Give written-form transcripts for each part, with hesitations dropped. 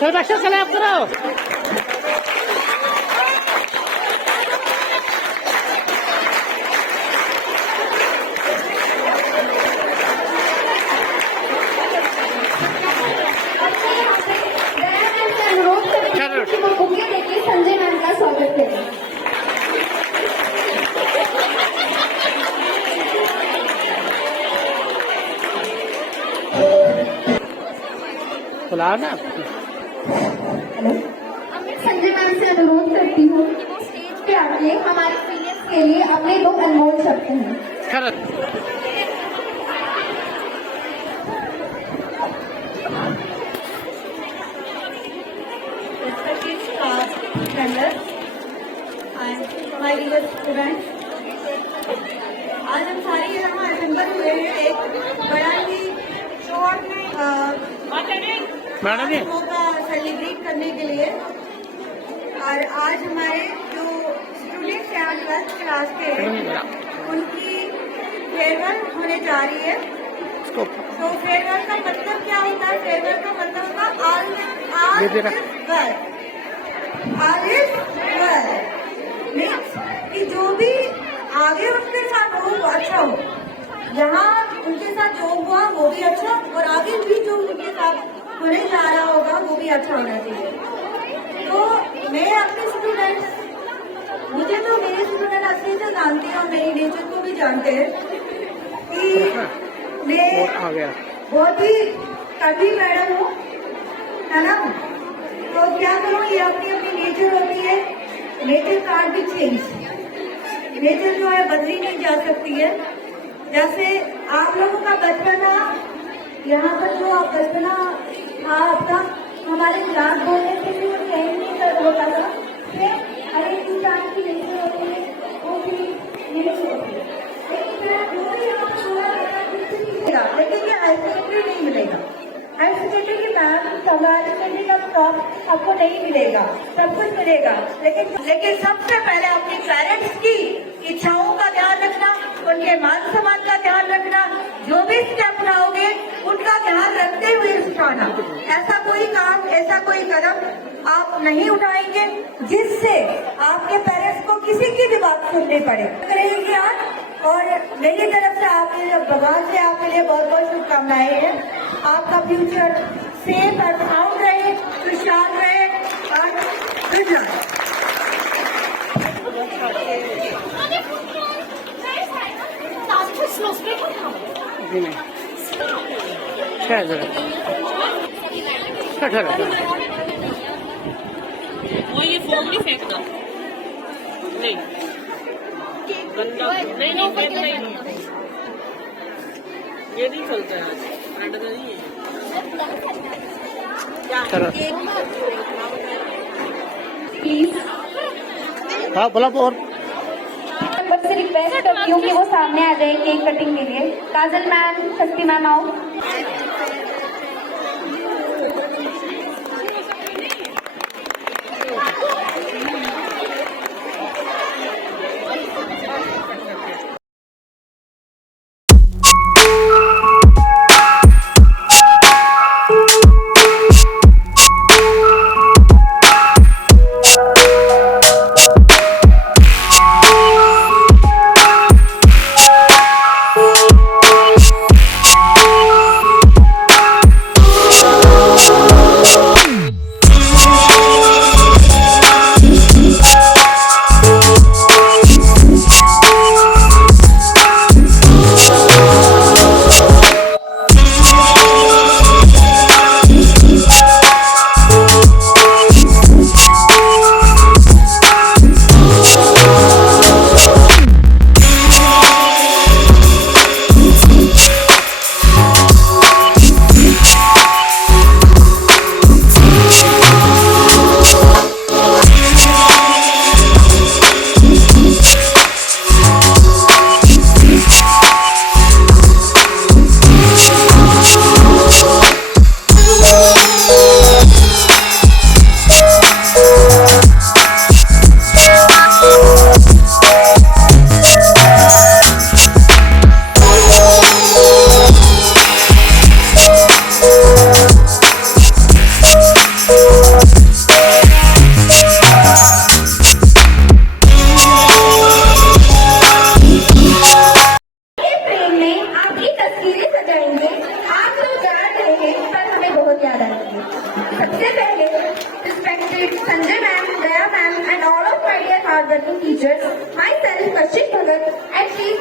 Şöyle başla sana yaptırao. Sanjay ma'am का स्वागत करें। बुलाओ ना। संजय मैम से अनुरोध करती हूँ कि वो स्टेज पे आके हमारे सीनियर्स के लिए अपने दो अनमोल शब्द हैं। आज हम सारे यहाँ असेंबल हुए हैं एक बड़ा ही शॉर्ट में मौका सेलिब्रेट करने के लिए। और आज हमारे जो स्टूडेंट्स हैं 12th क्लास के उनकी फेयरवेल होने जा रही है। तो फेयरवेल का मतलब क्या होता है? फेयरवेल का मतलब होगा ऑल इज वेल मीन्स कि जो भी आगे उनके साथ हो वो अच्छा हो, यहाँ उनके साथ जो हुआ वो भी अच्छा, और आगे भी जो उनके साथ होने जा रहा होगा वो भी अच्छा होना चाहिए। तो मैं अपने स्टूडेंट, मुझे तो मेरे स्टूडेंट अच्छे से जानते हैं और मेरी नेचर को भी जानते हैं कि मैं बहुत ही कभी मैडम हूँ, है ना। तो क्या करूँ, ये अपनी अपनी नेचर होती है। Nature can't be change, nature जो है बदली नहीं जा सकती है। जैसे आप लोगों का बचपना, यहाँ पर जो आप बचपना था आपका, हमारे क्लास बोलने से भी वो चेंज नहीं कर होता था। फिर हर एक इंसान की नेचर होती है, वो भी नेचर होती है। लेकिन ये हाई सेकेंडरी नहीं मिलेगा। हाई सेकेंडरी की मैम सेकेंडरी का टॉप आपको नहीं मिलेगा, सब कुछ मिलेगा। लेकिन सबसे पहले अपने पेरेंट्स की इच्छाओं का ध्यान रखना, उनके मान सम्मान का ध्यान रखना, जो भी स्टेप उठाओगे उनका ध्यान रखते हुए उठाना। ऐसा कोई काम, ऐसा कोई कदम आप नहीं उठाएंगे जिससे आपके पेरेंट्स को किसी की भी बात सुननी पड़े। रहेंगे आज, और मेरी तरफ से आपके लिए, भगवान से आपके लिए बहुत बहुत शुभकामनाएं हैं। आपका फ्यूचर सेफ और साउंड रहे, खुशहाल रहे और गुड लक। वो ये फोन नहीं फेंकना, नहीं गंदा नहीं, ये नहीं चलता है आज, ब्रांड का नहीं है। प्लीज हाँ बोला और बस रिक्वेस्ट करती हूँ कि वो सामने आ जाए केक कटिंग के लिए। काजल मैम, शक्ति मैम आओ।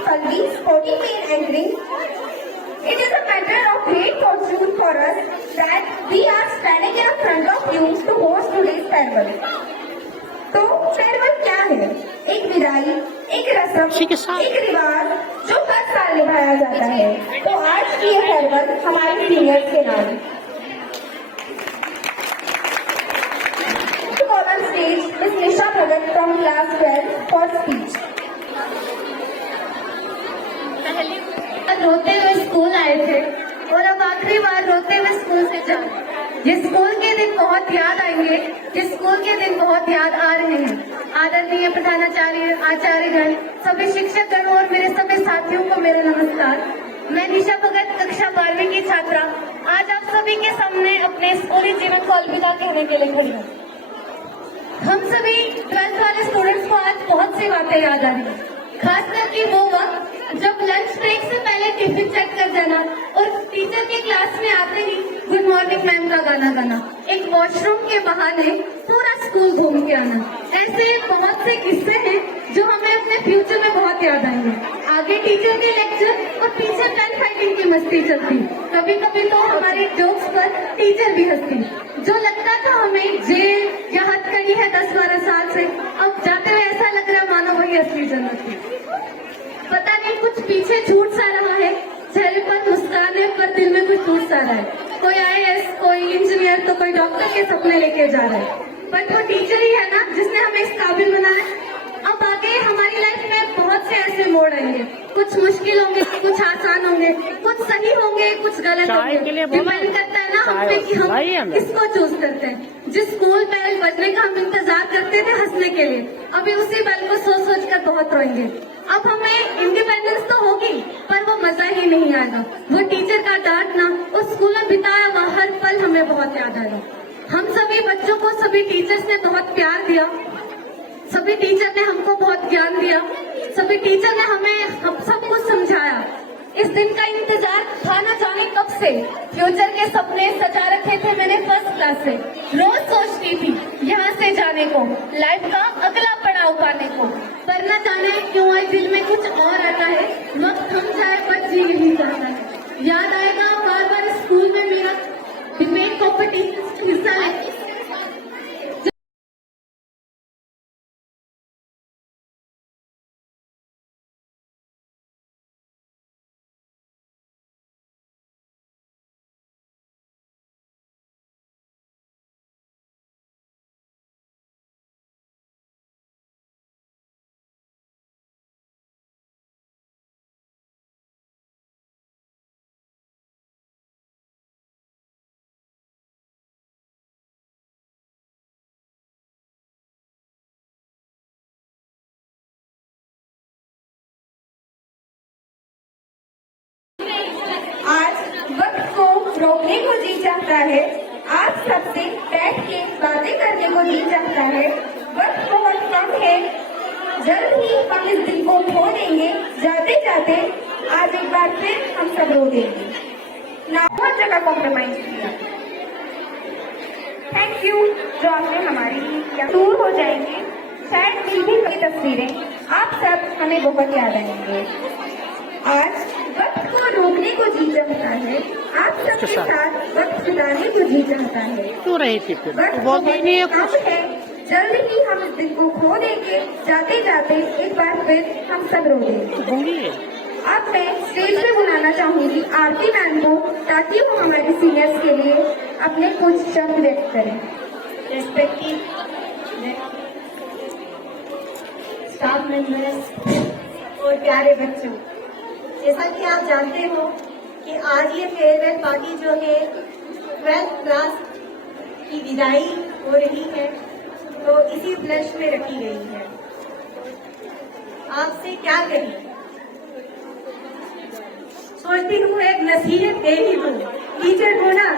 Salvi sporting me in entering. It is a matter of great fortune for us that we are standing in front of you to host today's farewell. तो फेयरवेल क्या है? एक विदाई, एक रस्म, एक रिवाज जो हर साल निभाया जाता है। तो आज की यह फेयरवेल हमारे सीनियर्स के नाम। To call on stage Miss Nisha Bhagat from class 12 for speech. रोते हुए स्कूल आए थे और अब आखिरी बार रोते हुए स्कूल से जा। ये स्कूल के दिन बहुत याद आएंगे, ये स्कूल के दिन बहुत याद आ रहे हैं। आदरणीय प्रधानाचार्य, आचार्यगण, सभी शिक्षकगण और मेरे सभी साथियों को मेरा नमस्कार। मैं निशा भगत, कक्षा 12वीं की छात्रा, आज आप सभी के सामने अपने स्कूली जीवन को अलविदा कहने के लिए खड़ी हूँ। हम सभी 12th वाले स्टूडेंट्स को आज बहुत सी बातें याद आ रही है, खासकर कि वो वक्त जब लंच ब्रेक से पहले टिफिन चेक कर जाना और टीचर के क्लास में आते ही गुड मॉर्निंग मैम का गाना गाना, एक वॉशरूम के बहाने पूरा स्कूल घूम के आना। ऐसे बहुत से किस्से हैं जो हमें अपने फ्यूचर में बहुत याद आएंगे। आगे टीचर के लेक्चर और पीछे पेन फाइटिंग की मस्ती चलती, कभी कभी तो हमारे जोक्स पर टीचर भी हंसती। जो लगता था हमें जेल या हथकड़ी है 10-12 साल से, अब जाते हुए ऐसा लग रहा है मानो वही असली जन्नत थी। पता नहीं कुछ पीछे छूट सा रहा है, चेहरे पर मुस्कान है पर दिल में कुछ टूट सा रहा है। कोई IAS, कोई इंजीनियर तो कोई डॉक्टर के सपने लेके जा रहा है, बट वो टीचर ही है ना जिसने हमें इस काबिल बनाया। अब आगे हमारी लाइफ में बहुत से ऐसे मोड़ आएंगे, कुछ मुश्किल होंगे, कुछ आसान होंगे, कुछ सही होंगे, कुछ गलत होंगे। डिपेंड करता है ना हम पे कि हम किसको चूज करते हैं। जिस स्कूल बेल बजने का हम इंतजार करते थे हंसने के लिए, अभी उसी बेल को सोच सोच कर बहुत रोएंगे। अब हमें इंडिपेंडेंस तो होगी पर वो मजा ही नहीं आएगा। वो टीचर का डांटना, उस स्कूल में बिताया हुआ हर पल हमें बहुत याद आएगा। हम सभी बच्चों को सभी टीचर्स ने बहुत प्यार दिया, सभी टीचर ने हमको बहुत ज्ञान दिया, सभी टीचर ने हमें हम सब कुछ समझाया। इस दिन का इंतजार था न जाने कब से। फ्यूचर के सपने सजा रखे थे मैंने फर्स्ट क्लास से। रोज सोचती थी यहाँ से जाने को, लाइफ का अगला पड़ाव पाने को, पर न जाने क्यों आज दिल में कुछ और आता है। वक्त थम जाए पर जी नहीं चाहता है। याद आएगा बार बार स्कूल में मेरा डिबेट कॉम्पिटिशन हिस्सा ले। आज वक्त को रोकने को जी चाहता है, आप सबसे बैठ के बातें करने को जी चाहता है। वक्त बहुत कम है, जल्द ही हम इस दिन को खो देंगे। जाते जाते आज एक बार फिर हम सब रो देंगे ना, बहुत जगह कॉम्प्रोमाइज किया। थैंक यू जो आपने हमारी दूर हो जाएंगे, शायद मिल भी कई तस्वीरें, आप सब हमें बहुत याद आएंगे। आज वक्त को रोकने को जी चाहता है, आप सबके साथ वक्त बिताने को जी चाहता है। क्यों रही थी फिर? वक्त बोलती नहीं है कुछ। है, जल्द ही हम इस दिन को खो देंगे। जाते जाते एक बार फिर हम सब रो देंगे। अब मैं स्टेज पे बुलाना चाहूंगी आरती मैम को, ताकि वो हमारे सीनियर्स के लिए अपने कुछ शब्द व्यक्त करें। रेस्पेक्टिव स्टाफ मेंबर्स और प्यारे बच्चों, जैसा कि आप जानते हो कि आज ये फेयरवेल पार्टी जो है 12th क्लास की विदाई हो रही है, तो इसी उपलक्ष्य में रखी गई है। आपसे क्या कहें, सोचती हूँ एक नसीहत दे ही दूं, टीचर हो ना,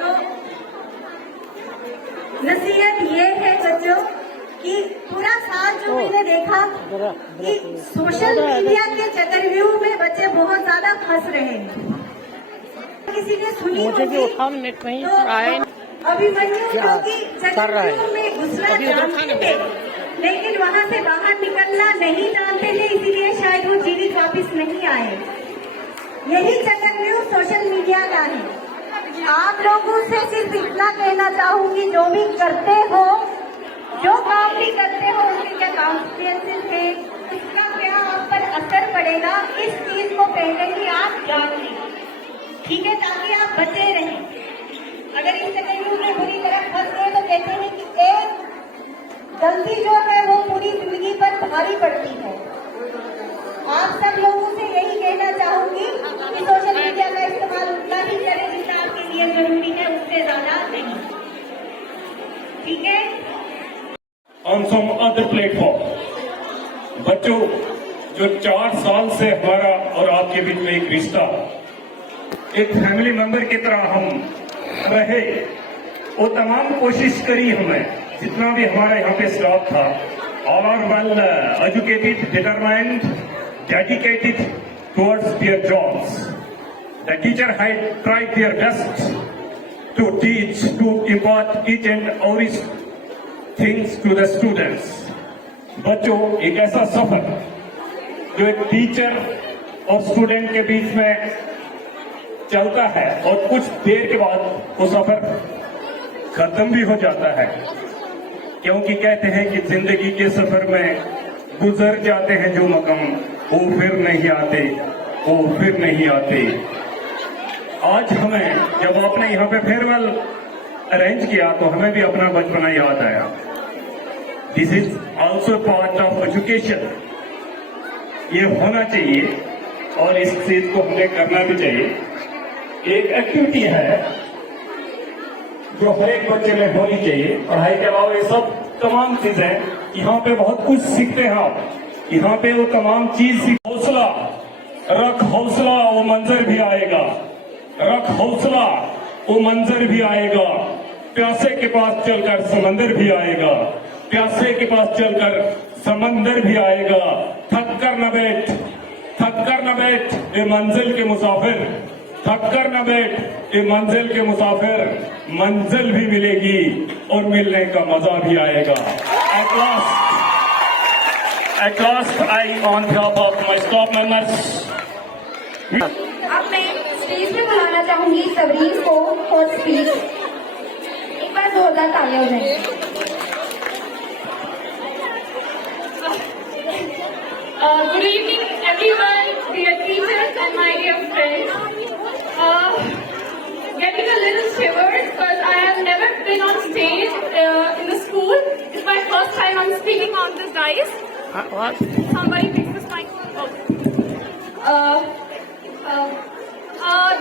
तो नसीहत ये है बच्चों कि पूरा साल जो मैंने देखा कि सोशल मीडिया के चक्रव्यूह में बच्चे बहुत ज्यादा फंस रहे हैं। किसी ने सुनी होगी तो अभिमन्यु जो कि चक्रव्यूह में घुसना जानते थे, लेकिन वहां से बाहर निकलना नहीं जानते। वापस नहीं आए। यही चक्रव्यूह सोशल मीडिया का है। आप लोगों से सिर्फ इतना कहना चाहूंगी, जो भी करते हो, जो काम भी करते हो, उसके क्या कॉन्सिक्वेंसेस है, उसका क्या आप पर असर पड़ेगा, इस चीज को पहले ही आप जान लें, ठीक है, ताकि आप बचे रहें। अगर इस चक्रव्यूह में बुरी तरह फंस गए तो कहते हैं कि एक गलती जो है वो पूरी जिंदगी पर भारी पड़ती है। आप सब लोगों से यही कहना चाहूंगी कि सोशल मीडिया का इस्तेमाल उतना ही करें जितना आपके लिए जरूरी है, उससे ज्यादा नहीं, ठीक है। On some other platform, बच्चों, जो 4 साल से हमारा और आपके बीच में एक रिश्ता, एक फैमिली मेंबर की तरह हम रहे, वो तमाम कोशिश करी हमें, जितना भी हमारा यहाँ पे स्टाफ था, all are well educated, determined, dedicated towards their jobs. The teacher had tried their best to teach, to impart each and every things to the students. बच्चों, एक ऐसा सफर जो एक टीचर और स्टूडेंट के बीच में चलता है और कुछ देर के बाद वो सफर खत्म भी हो जाता है, क्योंकि कहते हैं कि जिंदगी के सफर में गुजर जाते हैं जो मकाम, वो फिर नहीं आते, वो फिर नहीं आते। आज हमें जब आपने यहाँ पे फेयरवेल अरेंज किया तो हमें भी अपना बचपना याद आया। This is also part of education. ये होना चाहिए और इस चीज को हमें करना भी चाहिए। एक एक्टिविटी है जो हर एक बच्चे में होनी चाहिए। पढ़ाई के अलावा ये सब तमाम चीजें, यहाँ पे बहुत कुछ सीखते हैं आप, यहाँ पे वो तमाम चीज हौसला रख, हौसला वो मंजर भी आएगा, रख हौसला वो मंजर भी आएगा। प्यासे के पास चलकर समंदर भी आएगा, प्यासे के पास चलकर समंदर भी आएगा। थक कर न बैठ, थक कर न बैठ ये मंजिल के मुसाफिर, थक कर न बैठ ये मंजिल के मुसाफिर, मंजिल भी मिलेगी और मिलने का मजा भी आएगा। At last, I, on behalf of my staff members, अब मैं स्टेज पे बुलाना चाहूंगी सबरीन को फॉर स्पीच। एक बार जोरदार तालियां हो जाएंगी। Good evening, everyone, dear teachers and my dear friends. Getting a little shivered because I have never been on stage in the school. It's my first time I'm speaking on this dais. What? Somebody fix this mic.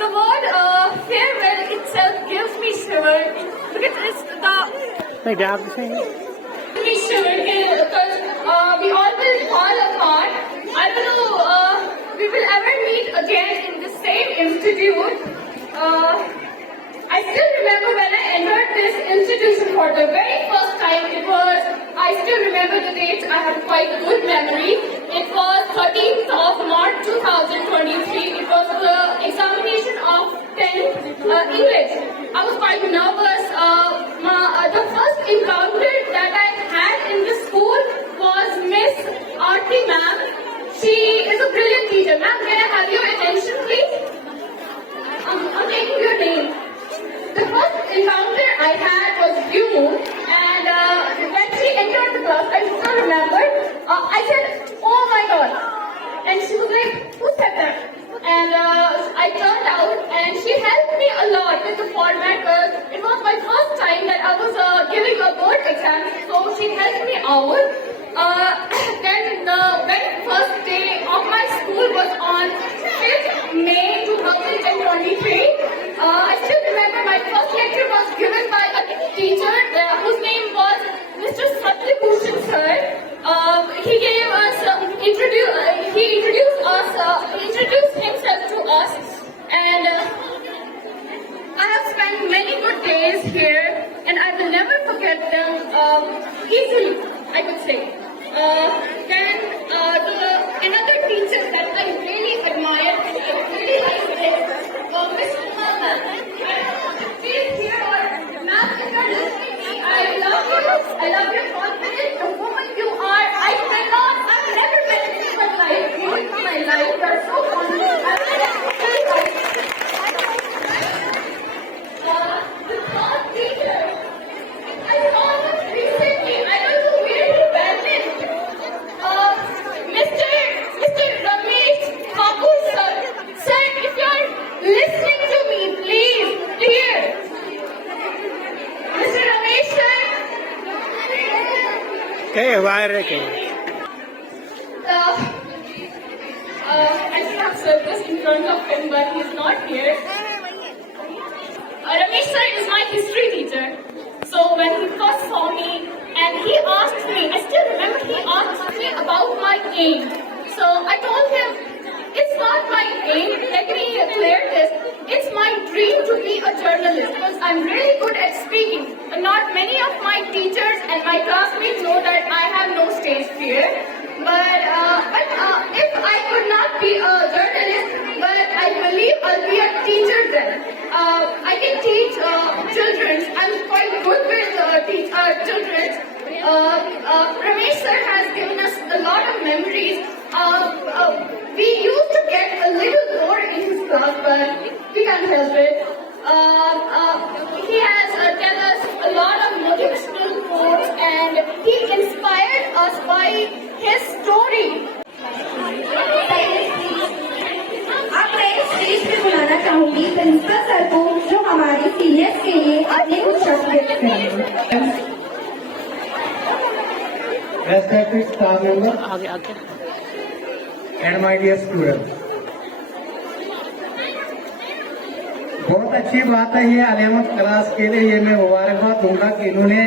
The word farewell itself gives me shiver because it's the Like they have the same. we should because we all will fall apart. I don't know we will ever meet again in the same institute. I still remember when I entered this institution for the very first time. I still remember the dates. I have quite good memory. It was 13th of March 2023. It was the examination of 10th English. I was quite nervous. The first encounter that I had in the school was Miss Aarti ma'am. She is a brilliant teacher. Ma'am, can I have your attention, please? I'm taking your name. The first encounter I had was you, and when she entered the class, I still remember, I said, "Oh my God," and she was like, "Who said that?" And I turned out, and she helped me a lot with the format. It was my first time that I was giving a board exam, so she helped me out. Then the very first day of my school was on 5th May 2023. I still remember my first lecture was given by a teacher whose name was Mr. Satyabhushan sir. He gave us he introduced himself to us, and I have spent many good days here, and I will never forget them easily, I could say. Then another teacher that I really admire, I really like is Miss Mohammed. Please hear her. Ma'am, if you're listening to me, I love you. I love your confidence, the woman you are. I've never met anyone like you in my life. कायर है कहीं I should have said this in front of him, but he's not here. Ramesh sir is my history teacher. So when he first saw me and he asked me, I still remember he asked me about my aim. So I told him, it's not my aim, let me clear this. It's my dream to be a journalist because I'm really good at speaking. And not many of my teachers and my classmates know that I have no stage fear. But if I could not be a journalist, but I believe I'll be a teacher then. I can teach children. I'm quite good with children. Ramesh sir has given us a lot of memories. We used to get a little bored in his class, but we can't help it. He has tell us a lot of motivational quotes, and he inspired us by his story. अब मैं stage पे बुलाना चाहूंगी principal sir को, जो हमारे seniors के लिए अपने कुछ शब्द व्यक्त करेंगे। Respected staff member आगे आगे and my dear students, बहुत अच्छी बात है ये 11th क्लास के लिए। ये मैं मुबारकबाद दूंगा कि इन्होंने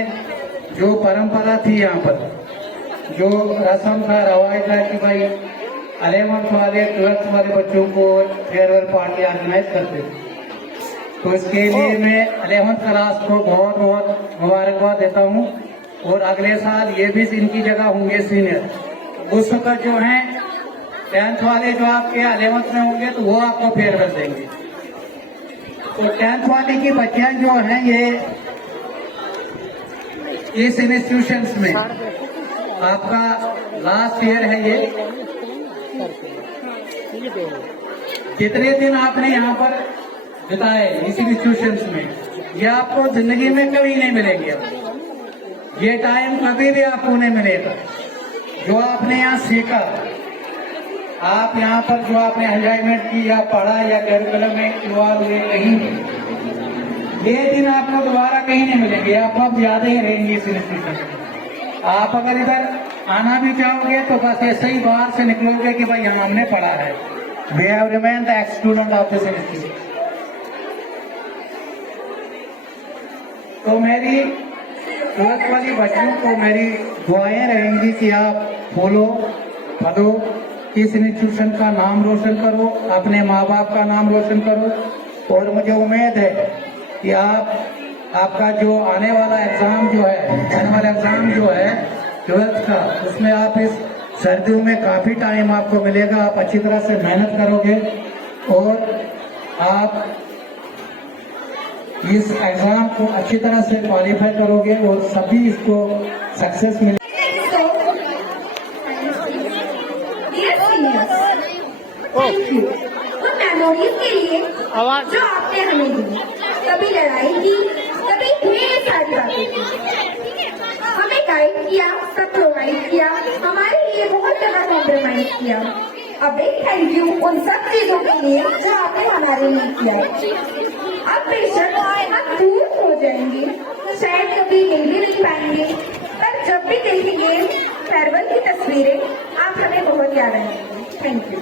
जो परंपरा थी यहाँ पर, जो रस्म था, रवायत था कि भाई 11th वाले 12th वाले बच्चों को फेयरवेल पार्टी ऑर्गेनाइज करते थे। तो इसके लिए मैं 11th क्लास को बहुत बहुत मुबारकबाद देता हूँ। और अगले साल ये भी इनकी जगह होंगे सीनियर। उस वक्त जो है 10th वाले जो आपके 11th में होंगे तो वो आपको फेयरवेल देंगे। तो 10th वाले की बच्चियां जो हैं ये इस इंस्टीट्यूशंस में आपका लास्ट ईयर है। ये कितने दिन आपने यहाँ पर बिताए इस इंस्टीट्यूशंस में, ये आपको जिंदगी में कभी नहीं मिलेंगे। ये टाइम कभी भी आपको नहीं मिलेगा। जो आपने यहाँ सीखा, आप यहाँ पर जो आपने एंजॉयमेंट की या पढ़ा या करिकुलम में इन्वॉल्व हुए, कहीं ये दिन आपको दोबारा कहीं नहीं मिलेंगे। आप अब याद ही रहेंगे इस इंस्टीट्यूशन में। आप अगर इधर आना भी चाहोगे तो बस ऐसे ही बाहर से निकलोगे कि भाई हम हमने पढ़ा है। We have remain the ex student of this institute. तो मेरी 12th वाली बच्चों को मेरी दुआएं रहेंगी कि आप फॉलो पढ़ो, इस इंस्टीट्यूशन का नाम रोशन करो, अपने माँ बाप का नाम रोशन करो। और मुझे उम्मीद है कि आपका जो आने वाला एग्जाम जो है, एनुअल एग्जाम जो है 12th का, उसमें आप इस सर्दियों में काफी टाइम आपको मिलेगा। आप अच्छी तरह से मेहनत करोगे और आप इस एग्जाम को अच्छी तरह से क्वालिफाई करोगे और सभी इसको सक्सेस मिले। थैंक यू उन मेमोरीज के लिए जो आपने हमें दी। कभी लड़ाई की, कभी ढेर सारी बातें की, हमें गाइड किया, सब प्रोवाइड किया, हमारे लिए बहुत ज्यादा कॉम्प्रोमाइज किया। अब एक थैंक यू उन सब चीजों के लिए जो आपने हमारे लिए किया। अब बेशक हम दूर हो जाएंगे, शायद कभी मिल भी नहीं पाएंगे, पर जब भी देखेंगे फेयरवेल की तस्वीरें, आप हमें बहुत याद आएंगे। Thank you.